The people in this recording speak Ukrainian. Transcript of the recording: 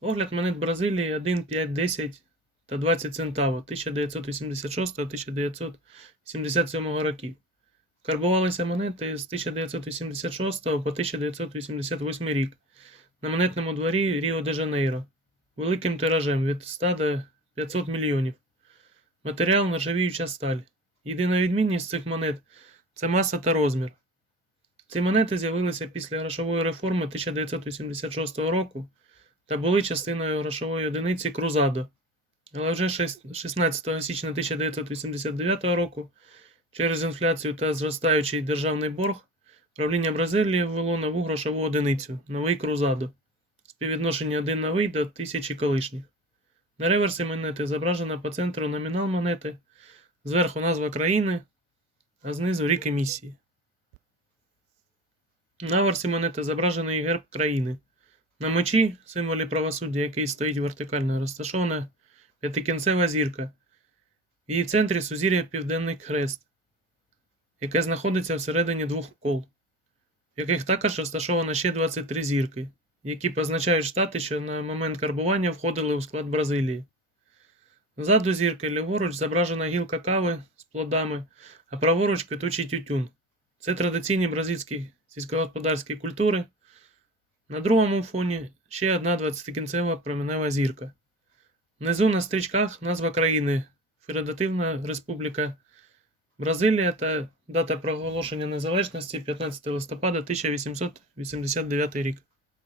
Огляд монет Бразилії 1, 5, 10 та 20 центаво 1986-1977 років. Карбувалися монети з 1986 по 1988 рік на монетному дворі Ріо де Жанейро великим тиражем від 100 до 500 мільйонів. Матеріал нержавіюча сталь. Єдина відмінність цих монет це маса та розмір. Ці монети з'явилися після грошової реформи 1986 року та були частиною грошової одиниці Крузадо. Але вже 16 січня 1989 року через інфляцію та зростаючий державний борг правління Бразилії ввело нову грошову одиницю новий Крузадо. Співвідношення 1 новий до 1000 колишніх. На реверсі монети зображено по центру номінал монети, зверху назва країни, а знизу рік емісії. На версі монети зображений герб країни. На мечі, символі правосуддя, який стоїть вертикально, розташована п'ятикінцева зірка. В її центрі сузір'я Південний Хрест, яке знаходиться всередині двох кол, в яких також розташовано ще 23 зірки, які позначають штати, що на момент карбування входили у склад Бразилії. Ззаду зірки ліворуч зображена гілка кави з плодами, а праворуч квітучий тютюн. Це традиційні бразильські сільськогосподарські культури. На другому фоні ще одна 20-кінцева променева зірка. Внизу на стрічках назва країни Федеративна Республіка Бразилія та дата проголошення незалежності 15 листопада 1889 рік.